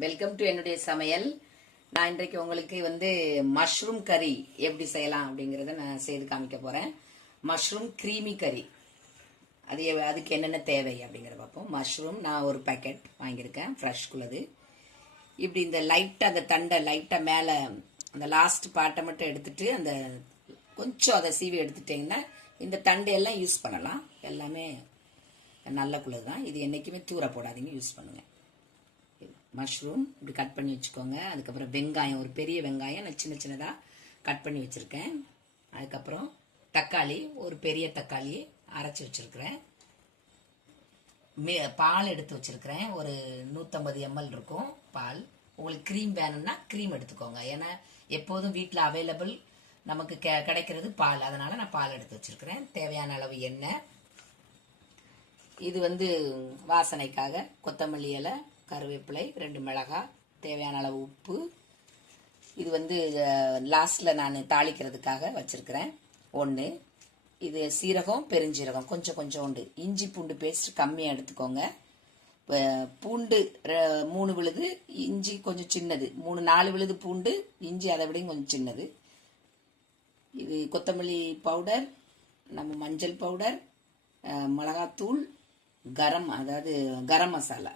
Welcome to என்னுடைய சமையல். நான் இன்றைக்கு உங்களுக்கு மஷ்ரூம் கறி எப்படி செய்யலாம் அப்படிங்கறத நான் செய்து காமிக்க போறேன். மஷ்ரூம் கிரீமி கறி, அதுக்கு என்னென்ன தேவை அப்படிங்கறத பார்ப்போம். மஷ்ரூம் நான் ஒரு பேக்கெட் வாங்கியிருக்கேன், ஃப்ரெஷ்குள்ளது. இப்படி இந்த லைட்டா அந்த தண்டை லைட்டா மேல அந்த லாஸ்ட் பார்ட்டை மட்டும் எடுத்துட்டு அந்த கொஞ்சம் அதை சீவி எடுத்துட்டீங்கன்னா இந்த தண்டை எல்லாம் யூஸ் பண்ணலாம். எல்லாமே நல்ல குள்ளது தான். இது என்னைக்குமே தூர போடாதீங்க, யூஸ் பண்ணுங்க. மஷ்ரூம் இப்படி கட் பண்ணி வச்சுக்கோங்க. அதுக்கப்புறம் வெங்காயம், ஒரு பெரிய வெங்காயம் நான் சின்ன சின்னதாக கட் பண்ணி வச்சுருக்கேன். அதுக்கப்புறம் தக்காளி, ஒரு பெரிய தக்காளி அரைச்சி வச்சுருக்கிறேன். பால் எடுத்து வச்சுருக்கிறேன், ஒரு 150 ml இருக்கும் பால். உங்களுக்கு க்ரீம் வேணும்னா க்ரீம் எடுத்துக்கோங்க. ஏன்னா எப்போதும் வீட்டில் அவைலபிள் நமக்கு கிடைக்கிறது பால், அதனால் நான் பால் எடுத்து வச்சுருக்கிறேன். தேவையான அளவு எண்ணெய். இது வாசனைக்காக கொத்தமல்லி இலை, கருவேப்பிலை, 2 மிளகாய், தேவையான அளவு உப்பு. இது லாஸ்ட்ல நான் தாளிக்கிறதுக்காக வச்சிருக்கிறேன் 1. இது சீரகம், பெருஞ்சீரகம் கொஞ்சம் கொஞ்சம் உண்டு. இஞ்சி பூண்டு பேஸ்ட் கம்மியாக எடுத்துக்கோங்க. பூண்டு 3 விழுது, இஞ்சி கொஞ்சம் சின்னது. 3-4 விழுது பூண்டு, இஞ்சி அதை விட கொஞ்சம் சின்னது. இது கொத்தமல்லி பவுடர், நம்ம மஞ்சள் பவுடர், மிளகாத்தூள், கரம் மசாலா.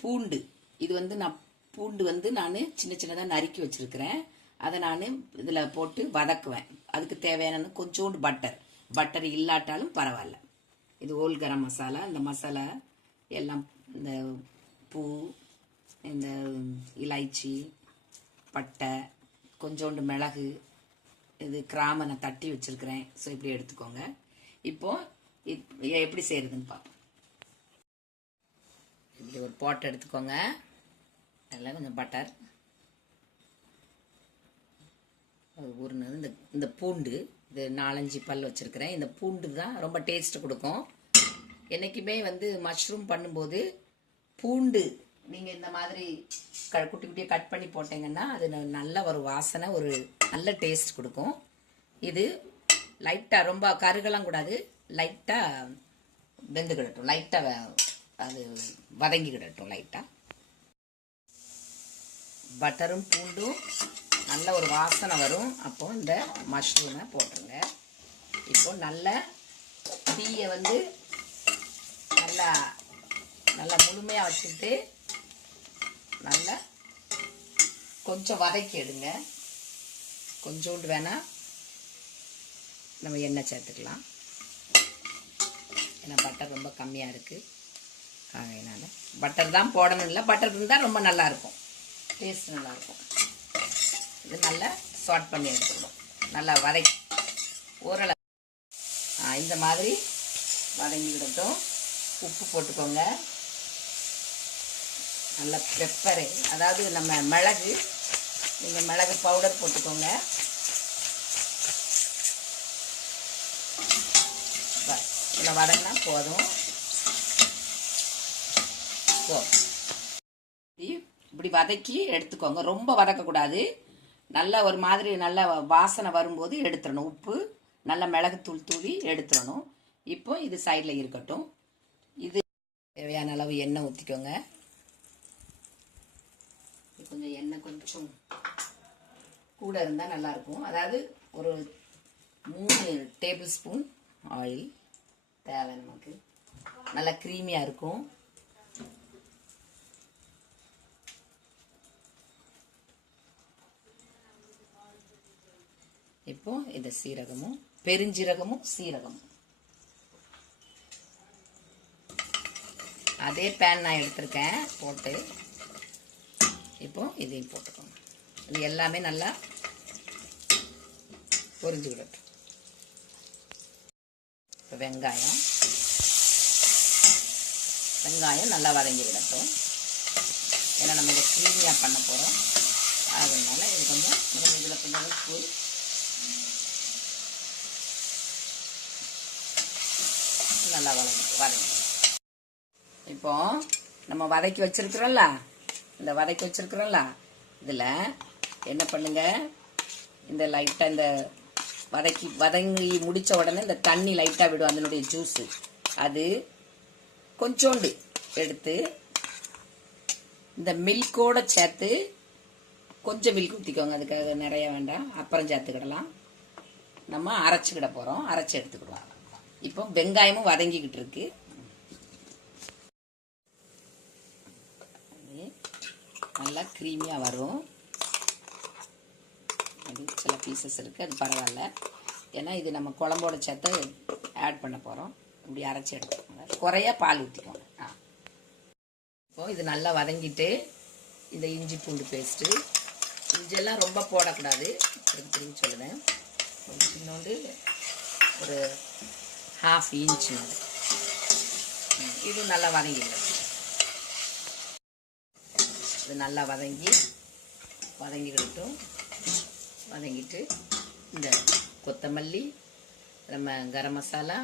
பூண்டு, இது நான் பூண்டு நான் சின்ன சின்னதாக நறுக்கி வச்சிருக்கிறேன். அதை நான் இதில் போட்டு வதக்குவேன். அதுக்கு தேவையான கொஞ்சோண்டு பட்டர் இல்லாட்டாலும் பரவாயில்ல. இது ஹோல் கரம் மசாலா. இந்த மசாலா எல்லாம் இந்த பூ, இந்த இலைச்சி, பட்டை, கொஞ்சோண்டு மிளகு, இது கிராம்பை நான் தட்டி வச்சிருக்கிறேன். ஸோ இப்படி எடுத்துக்கோங்க. இப்போ எப்படி செய்யறதுன்னு பார்ப்போம். இப்படி ஒரு பாட் எடுத்துக்கோங்க. அதில் கொஞ்சம் பட்டர் ஊறினது. இந்த பூண்டு, இது 4-5 பல் வச்சிருக்கிறேன். இந்த பூண்டு தான் ரொம்ப டேஸ்ட் கொடுக்கும். என்னைக்குமே மஷ்ரூம் பண்ணும்போது பூண்டு நீங்கள் இந்த மாதிரி குட்டி குட்டியாக கட் பண்ணி போட்டீங்கன்னா அது நல்ல ஒரு வாசனை, ஒரு நல்ல டேஸ்ட் கொடுக்கும். இது லைட்டாக ரொம்ப கருகலாம் கூடாது, லைட்டாக வெந்துக்கிடட்டும், லைட்டாக அது வதங்கிக்கிடட்டும். லைட்டாக பட்டரும் பூண்டும் நல்ல ஒரு வாசனை வரும். அப்போ இந்த மஷ்ரூமை போட்டுருங்க. இப்போ நல்ல தீயை நல்லா நல்லா முழுமையாக வச்சுட்டு நல்லா கொஞ்சம் வதக்கி எடுங்க. கொஞ்சோண்டு வேணா நம்ம எண்ணெய் சேர்த்துக்கலாம். ஏன்னா பட்டர் ரொம்ப கம்மியாக இருக்குது, அதனால பட்டர் தான் போடணும். இல்லை, பட்டர் இருந்தால் ரொம்ப நல்லாயிருக்கும், டேஸ்ட் நல்லாயிருக்கும். இது நல்லா சாட் பண்ணி எடுத்துக்கணும். நல்லா ஓரளவு இந்த மாதிரி வதங்கிக்கிடட்டும். உப்பு போட்டுக்கோங்க. நல்ல பெப்பரு, அதாவது நம்ம மிளகு, நீங்கள் மிளகு பவுடர் போட்டுக்கோங்க. இதில் வதங்கினா போதும். இப்படி வதக்கி எடுத்துக்கோங்க. ரொம்ப வதக்கக்கூடாது. நல்ல ஒரு மாதிரி நல்ல வாசனை வரும்போது எடுத்துடணும். உப்பு, நல்ல மிளகுத்தூள் தூவி எடுத்துடணும். இப்போ இது சைடில் இருக்கட்டும். இது தேவையான அளவு எண்ணெய் ஊற்றிக்கோங்க. கொஞ்சம் எண்ணெய் கொஞ்சம் கூட இருந்தால் நல்லாயிருக்கும். அதாவது ஒரு 3 டேபிள் ஸ்பூன் ஆயில் தேவை. நமக்கு நல்லா க்ரீமியாக இருக்கும். இப்போ இந்த சீரகமும் பெருஞ்சீரகமும் சீரகமும் அதே பேன் நான் எடுத்திருக்கேன் போட்டு. இப்போ இதையும் போட்டுக்கோங்க. இது எல்லாமே நல்லா பொரிஞ்சுக்கிடட்டும். இப்போ வெங்காயம் நல்லா வதங்கி விடட்டும். ஏன்னா நம்ம இதை க்ரீமியாக பண்ண போகிறோம். அதனால இது கொஞ்சம் இதில் கொஞ்சம் உப்பு, நல்லா வதங்கி. இப்போ நம்ம வதக்கி வச்சிருக்கிறோம்ல, இதில் என்ன பண்ணுங்க, இந்த லைட்டாக இந்த வதங்கி முடித்த உடனே இந்த தண்ணி லைட்டாக விடும், அதனுடைய ஜூஸு. அது கொஞ்சோண்டு எடுத்து இந்த மில்கோட சேர்த்து கொஞ்சம் மில்க் ஊற்றிக்கோங்க, அதுக்காக நிறைய வேண்டாம், அப்புறம் சேர்த்துக்கிடலாம். நம்ம அரைச்சிக்கிட போகிறோம், அரைச்சி எடுத்துக்கிடுவோம். இப்போ வெங்காயமும் வதங்கிக்கிட்டு இருக்கு. நல்லா க்ரீமியாக வரும். அது சில பீசஸ் இருக்குது, அது பரவாயில்ல, ஏன்னா இது நம்ம குழம்போட சேர்த்து ஆட் பண்ண போகிறோம். இப்படி அரைச்சி எடுத்துக்கோங்க, குறைய பால் ஊற்றிக்கோங்க. இப்போ இது நல்லா வதங்கிட்டு இந்த இஞ்சி பூண்டு பேஸ்ட்டு, இஞ்செல்லாம் ரொம்ப போடக்கூடாது, திரும்பி சொல்லுவேன், ஒரு சின்னோண்டு ஒரு 1/2 இன்ச்சு இது நல்லா வதங்கிடும். இது நல்லா வதங்கிக்கிட்டும். வதங்கிட்டு இந்த கொத்தமல்லி, நம்ம கரம் மசாலா,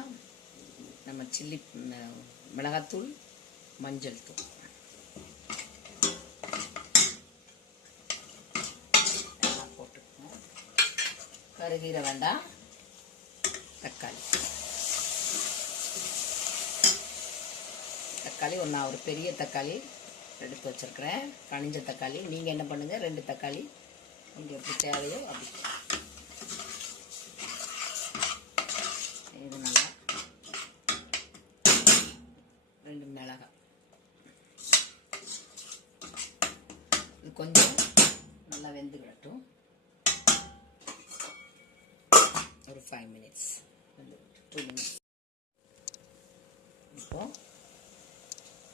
நம்ம சில்லி மிளகாத்தூள், மஞ்சள் தூள் எல்லாம் போட்டுக்கணும். கருகீரை வேண்டாம். தக்காளி நான் ஒரு பெரிய தக்காளி எடுத்து வச்சிருக்கிறேன், கனிஞ்ச தக்காளி. நீங்கள் என்ன பண்ணுங்கள், 2 தக்காளி உங்களுக்கு எப்படி தேவையோ அப்படி. இது நல்லா 2 மிளகாய், இது கொஞ்சம் நல்லா வெந்து விடட்டும். ஒரு 5 மினிட்ஸ், 2 மினிட்ஸ். இப்போ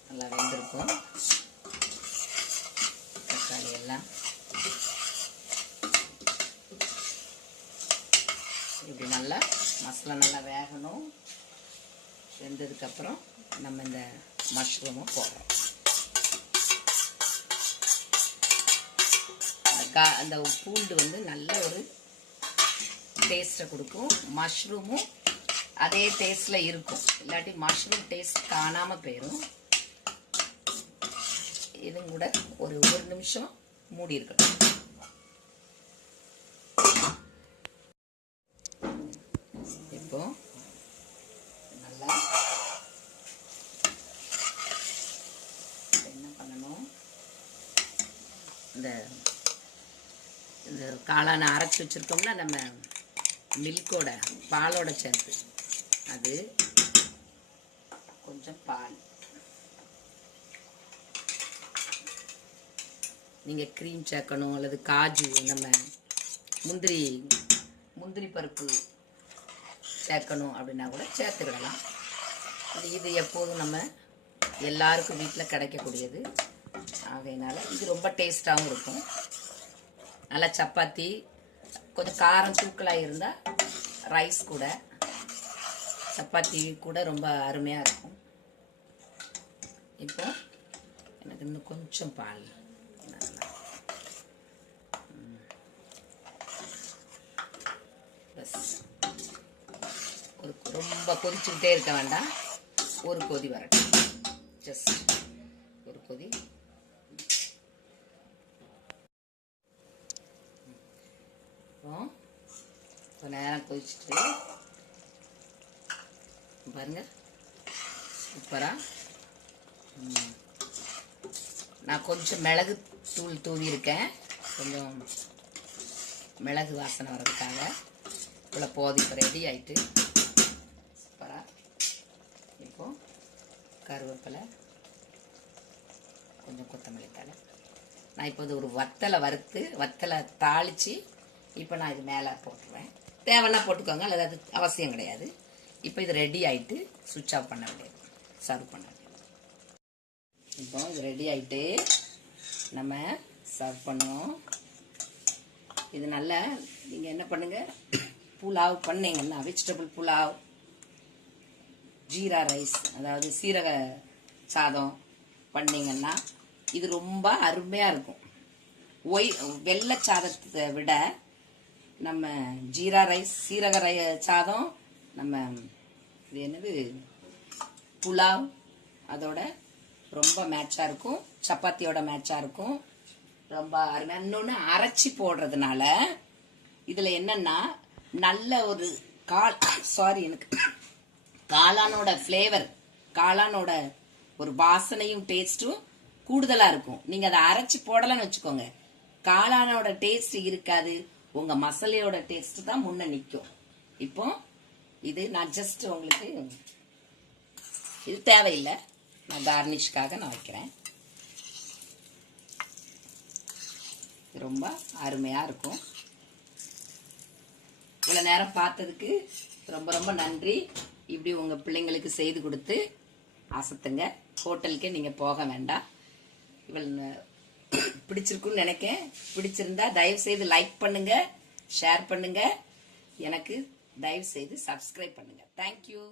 நல்லா வெந்திருக்கும் தக்காளி எல்லாம். இப்படி நல்லா மசாலா நல்லா வேகணும். வெந்ததுக்கப்புறம் நம்ம இந்த மஷ்ரூமை போடுறோம். அந்த பூண்டு வந்து நல்ல ஒரு டேஸ்ட்டை கொடுக்கும். மஷ்ரூமும் அதே டேஸ்ட்டில் இருக்கும், இல்லாட்டி மஷ்ரூம் டேஸ்ட் காணாமல் போயிடும். இதுவும் கூட ஒரு 1 நிமிஷம் மூடி இருக்கட்டும். இப்போ நல்லா என்ன பண்ணணும், இந்த காளானை அரைச்சி வச்சிருக்கோம்னா நம்ம மில்கோட பாலோட சேர்த்து, அது கொஞ்சம் பால், நீங்கள் க்ரீம் சேர்க்கணும் அல்லது காஜு, நம்ம முந்திரி பருப்பு சேர்க்கணும் அப்படின்னா கூட சேர்த்துக்கிடலாம். இது எப்போதும் நம்ம எல்லாருக்கும் வீட்டில் கிடைக்கக்கூடியது ஆகையினால இது ரொம்ப டேஸ்டாகவும் இருக்கும். நல்லா சப்பாத்தி, கொஞ்சம் காரம் தூக்கலாக இருந்தால் ரைஸ் கூட, சப்பாத்தி கூட ரொம்ப அருமையாக இருக்கும். இப்போ எனக்கு இன்னும் கொஞ்சம் பால், ரொம்ப கொதிச்சுக்கிட்டே இருக்க வேண்டாம், ஒரு கொதி வரட்டும், ஜஸ்ட் ஒரு கொதி. கொஞ்ச நேரம் கொதிச்சுட்டு பாருங்க, சூப்பரா. நான் கொஞ்சம் மிளகு தூள் தூவியிருக்கேன், கொஞ்சம் மிளகு வாசனை வர்றதுக்காக. இவ்வளோ போதி இப்போ ரெடி ஆயிட்டு சூப்பரா. இப்போ கருவேப்பிலை, கொஞ்சம் கொத்தமல்லி தழை. நான் இப்போ இது ஒரு வத்தலை தாளித்து இப்போ நான் இது மேலே போட்டுருவேன். தேவைன்னா போட்டுக்கோங்க, அல்லது அது அவசியம் கிடையாது. இப்போ இது ரெடி ஆகிட்டு சுவிட்ச் ஆஃப் பண்ண முடியாது, சர்வ் பண்ண முடியாது. இப்போ இது ரெடி ஆகிட்டு நம்ம சர்வ் பண்ணுவோம். இது நல்லா நீங்கள் என்ன பண்ணுங்கள், புலாவ் பண்ணீங்கன்னா, வெஜிடபிள் புலாவ், ஜீரா ரைஸ், அதாவது சீரக சாதம் பண்ணீங்கன்னா இது ரொம்ப அருமையாக இருக்கும். வெள்ளை சாதத்தை விட நம்ம ஜீரா ரைஸ், சீரக சாதம், நம்ம இது என்னது புலாவ், அதோட ரொம்ப மேட்சாக இருக்கும், சப்பாத்தியோட மேட்சாக இருக்கும், ரொம்ப அருமையாக. இன்னொன்று அரைச்சி போடுறதுனால இதில் என்னன்னா நல்ல ஒரு எனக்கு காளானோட ஃப்ளேவர், காளானோட ஒரு வாசனையும் டேஸ்ட்டும் கூடுதலா இருக்கும். நீங்க அதை அரைச்சு போடலன்னு வச்சுக்கோங்க, காளானோட டேஸ்ட் இருக்காது, உங்க மசாலையோட டேஸ்ட் தான் முன்ன நிற்கும். இப்போ இது நான் ஜஸ்ட் உங்களுக்கு இது தேவையில்லை, நான் கார்னிஷ்காக நான் வைக்கிறேன். ரொம்ப அருமையா இருக்கும். இவ்வளவு நேரம் பார்த்ததுக்கு ரொம்ப ரொம்ப நன்றி. இப்படி உங்க பிள்ளைங்களுக்கு செய்து கொடுத்து அசத்துங்க. ஹோட்டலுக்கே நீங்க போக வேண்டாம். இவ்வளவு பிடிச்சிருக்குன்னு நினைக்கிறேன். பிடிச்சிருந்தா தயவு செய்து லைக் பண்ணுங்க, ஷேர் பண்ணுங்க, எனக்கு தயவு செய்து சப்ஸ்கிரைப் பண்ணுங்க. தேங்க்யூ.